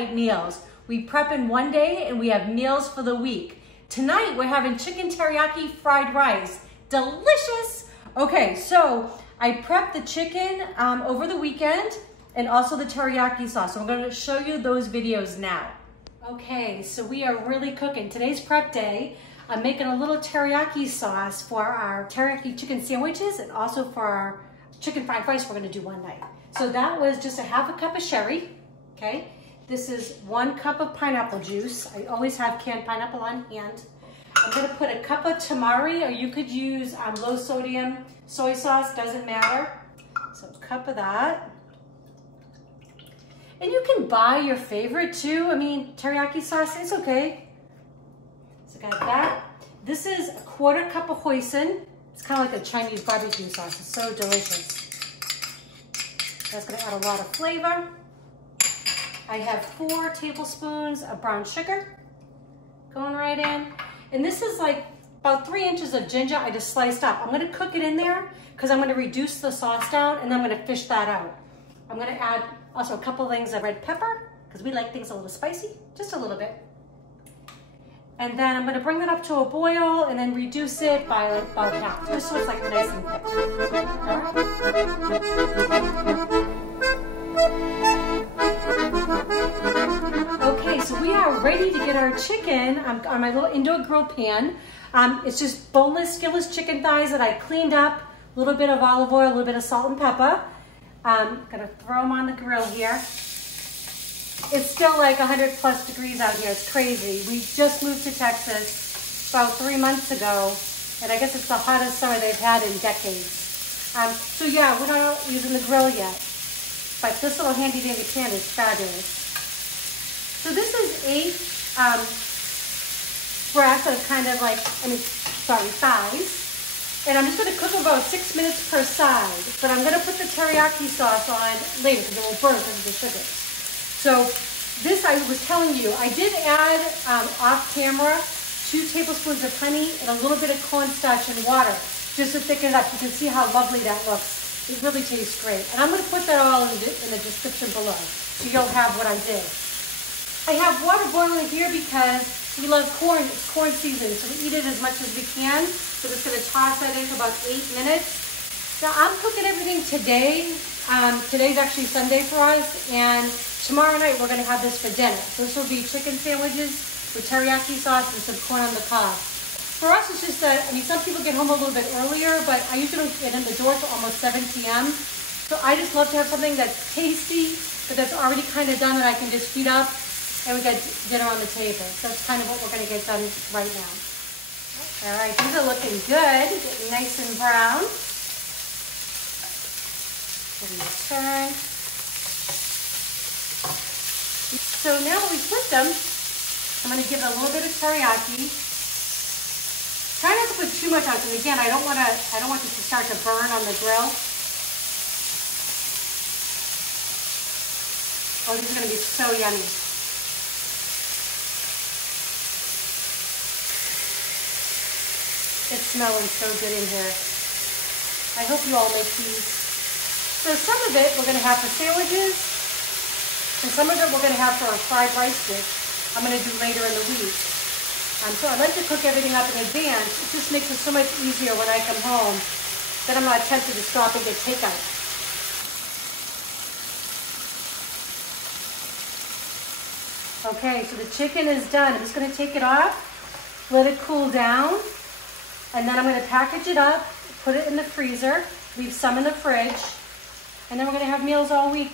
weeknight meals. We prep in one day and we have meals for the week. Tonight we're having chicken teriyaki fried rice. Delicious. Okay, so I prepped the chicken over the weekend and also the teriyaki sauce. So I'm going to show you those videos now. Okay, so we are really cooking. Today's prep day. I'm making a little teriyaki sauce for our teriyaki chicken sandwiches and also for our chicken fried rice we're going to do one night. So that was just a half a cup of sherry. Okay, this is 1 cup of pineapple juice. I always have canned pineapple on hand. I'm going to put a cup of tamari, or you could use low sodium soy sauce, doesn't matter. So a cup of that. And you can buy your favorite too. I mean, teriyaki sauce, it's okay. So got that. This is a 1/4 cup of hoisin. It's kind of like a Chinese barbecue sauce. It's so delicious. That's gonna add a lot of flavor. I have 4 tablespoons of brown sugar going right in. And this is like about 3 inches of ginger I just sliced up. I'm gonna cook it in there because I'm gonna reduce the sauce down and then I'm gonna fish that out. I'm gonna add also a couple things of red pepper because we like things a little spicy, just a little bit. And then I'm gonna bring that up to a boil and then reduce it by about half, just so it's like nice and thick. Okay, so we are ready to get our chicken on my little indoor grill pan. It's just boneless, skinless chicken thighs that I cleaned up, a little bit of olive oil, a little bit of salt and pepper. I'm gonna throw them on the grill here. It's still like 100+ degrees out here. It's crazy. We just moved to Texas about 3 months ago, and I guess it's the hottest summer they've had in decades. So yeah, we're not using the grill yet, but this little handy dandy pan is fabulous. So this is 8 breasts of kind of like, thighs. And I'm just gonna cook about 6 minutes per side, but I'm gonna put the teriyaki sauce on later because it will burn because of the sugar. So this, I was telling you, I did add off camera 2 tablespoons of honey and a little bit of cornstarch and water just to thicken it up. You can see how lovely that looks. It really tastes great. And I'm gonna put that all in the description below so you'll have what I did. I have water boiling here because we love corn. It's corn season, so we eat it as much as we can. So I'm just gonna toss that in for about 8 minutes. Now I'm cooking everything today. Today's actually Sunday for us, and tomorrow night we're gonna have this for dinner. So this will be chicken sandwiches with teriyaki sauce and some corn on the cob. For us, it's just that, some people get home a little bit earlier, but I usually don't get in the door till almost 7 p.m. So I just love to have something that's tasty, but that's already kind of done that I can just heat up, and we got dinner on the table. So that's kind of what we're gonna get done right now. All right, these are looking good, getting nice and brown. Give them a turn. So now that we flipped them, I'm gonna give it a little bit of teriyaki. Try not to put too much on, because again, I don't want this to start to burn on the grill. Oh, this is gonna be so yummy. It's smelling so good in here. I hope you all make these. So some of it we're gonna have for sandwiches, and some of it we're gonna have for a fried rice dish I'm gonna do later in the week. So I like to cook everything up in advance. It just makes it so much easier when I come home that I'm not tempted to stop and get takeout. Okay, so the chicken is done. I'm just gonna take it off, let it cool down, and then I'm gonna package it up, put it in the freezer, leave some in the fridge, and then we're gonna have meals all week.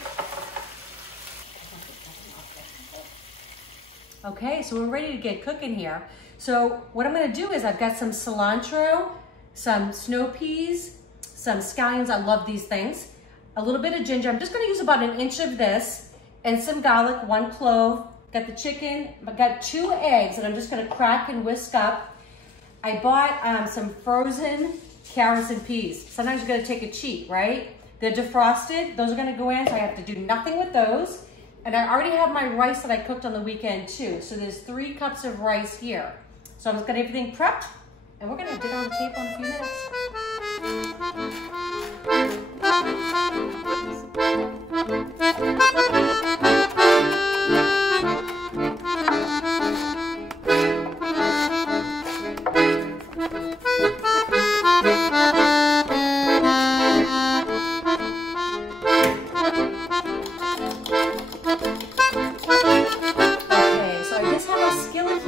Okay, so we're ready to get cooking here. So what I'm gonna do is I've got some cilantro, some snow peas, some scallions, I love these things, a little bit of ginger. I'm just gonna use about 1 inch of this, and some garlic, 1 clove. Got the chicken, I've got 2 eggs that I'm just gonna crack and whisk up. I bought some frozen carrots and peas. Sometimes you're gonna take a cheat, right? They're defrosted, those are gonna go in, so I have to do nothing with those. And I already have my rice that I cooked on the weekend too. So there's 3 cups of rice here. So I'm just gonna get everything prepped, and we're gonna have dinner on the table in a few minutes.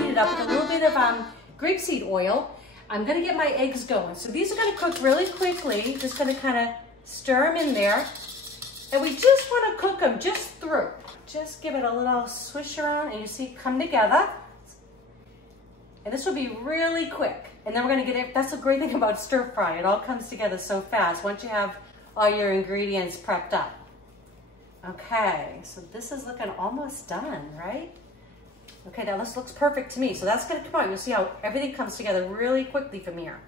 heat it up with a little bit of grapeseed oil. I'm gonna get my eggs going. So these are gonna cook really quickly. Just gonna kind of stir them in there. And we just wanna cook them just through. Just give it a little swish around and you see it come together. And this will be really quick. And then we're gonna get it, that's the great thing about stir fry. It all comes together so fast once you have all your ingredients prepped up. Okay, so this is looking almost done, right? Okay, now this looks perfect to me. So that's gonna come out. You'll see how everything comes together really quickly from here.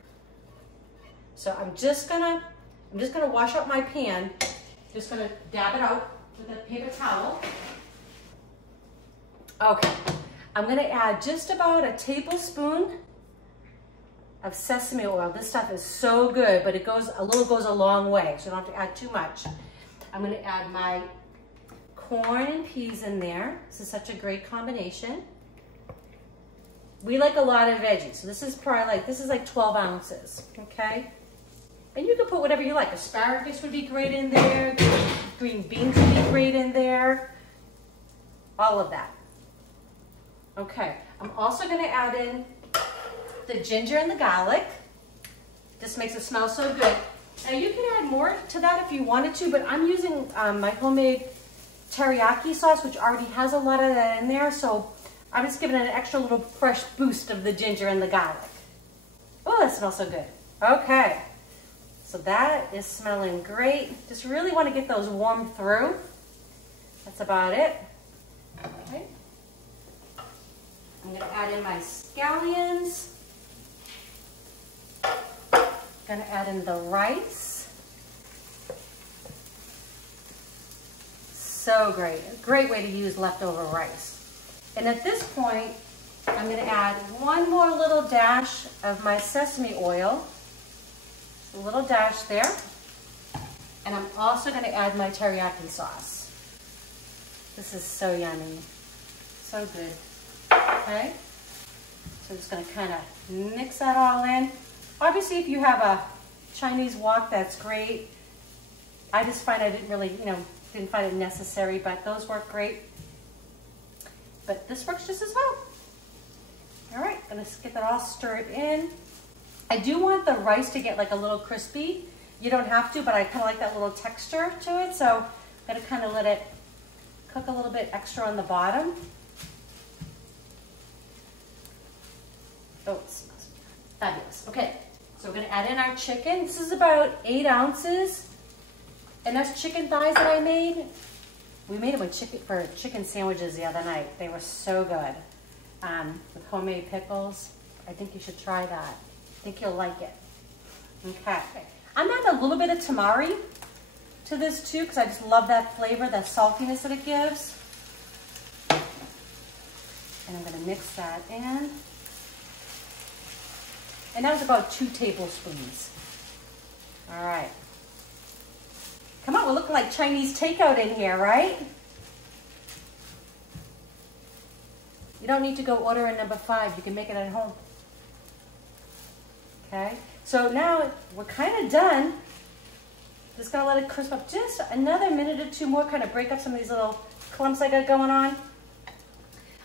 So I'm just gonna wash out my pan. Just gonna dab it out with a paper towel. Okay, I'm gonna add just about a tablespoon of sesame oil. This stuff is so good, but a little goes a long way, so you don't have to add too much. I'm gonna add my corn and peas in there. This is such a great combination. We like a lot of veggies, so this is probably this is like 12 ounces, okay? And you can put whatever you like. Asparagus would be great in there, green beans would be great in there, all of that. Okay, I'm also gonna add in the ginger and the garlic. This makes it smell so good. Now you can add more to that if you wanted to, but I'm using my homemade teriyaki sauce, which already has a lot of that in there, so I'm just giving it an extra little fresh boost of the ginger and the garlic. Oh, that smells so good. Okay, so that is smelling great. Just really want to get those warmed through. That's about it. Okay. I'm gonna add in my scallions. Gonna add in the rice. So great, a great way to use leftover rice. And at this point, I'm gonna add one more little dash of my sesame oil. A little dash there. And I'm also gonna add my teriyaki sauce. This is so yummy, so good. Okay, so I'm just gonna kind of mix that all in. Obviously, if you have a Chinese wok, that's great. I just find I didn't really, didn't find it necessary, but those work great. But this works just as well. All right, gonna get that all stirred in. I do want the rice to get like a little crispy. You don't have to, but I kind of like that little texture to it, so I'm gonna kind of let it cook a little bit extra on the bottom. Oh, it smells fabulous. Okay, so we're gonna add in our chicken. This is about 8 ounces. And that's chicken thighs that I made. We made them with chicken sandwiches the other night. They were so good. With homemade pickles. I think you should try that. I think you'll like it. Okay. I'm adding a little bit of tamari to this too, because I just love that flavor, that saltiness that it gives. And I'm gonna mix that in. And that was about 2 tablespoons. All right. Come on, we're looking like Chinese takeout in here, right? You don't need to go order a number 5. You can make it at home. Okay, so now we're kind of done. Just gonna let it crisp up just another minute or 2 more, kind of break up some of these little clumps I got going on.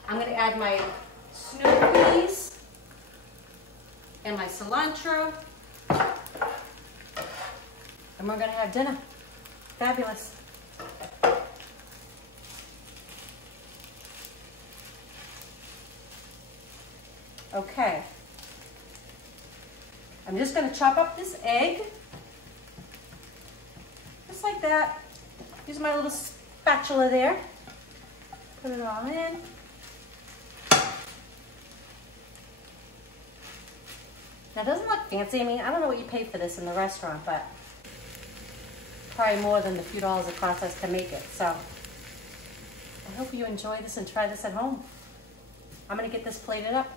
I'm gonna add my snow peas and my cilantro. And we're gonna have dinner. Fabulous. Okay. I'm just going to chop up this egg. Just like that. Use my little spatula there. Put it all in. Now it doesn't look fancy. I mean, I don't know what you pay for this in the restaurant, but probably more than the few dollars it costs us to make it. So I hope you enjoy this and try this at home. I'm gonna get this plated up.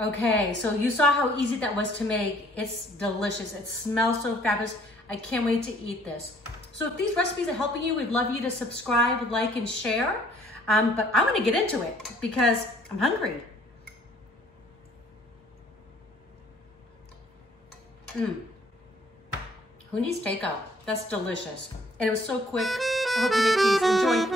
Okay, so you saw how easy that was to make. It's delicious. It smells so fabulous. I can't wait to eat this. So if these recipes are helping you, we'd love you to subscribe, like, and share. But I'm gonna get into it because I'm hungry. Who needs takeout? That's delicious. And it was so quick. I hope you make these. Enjoy.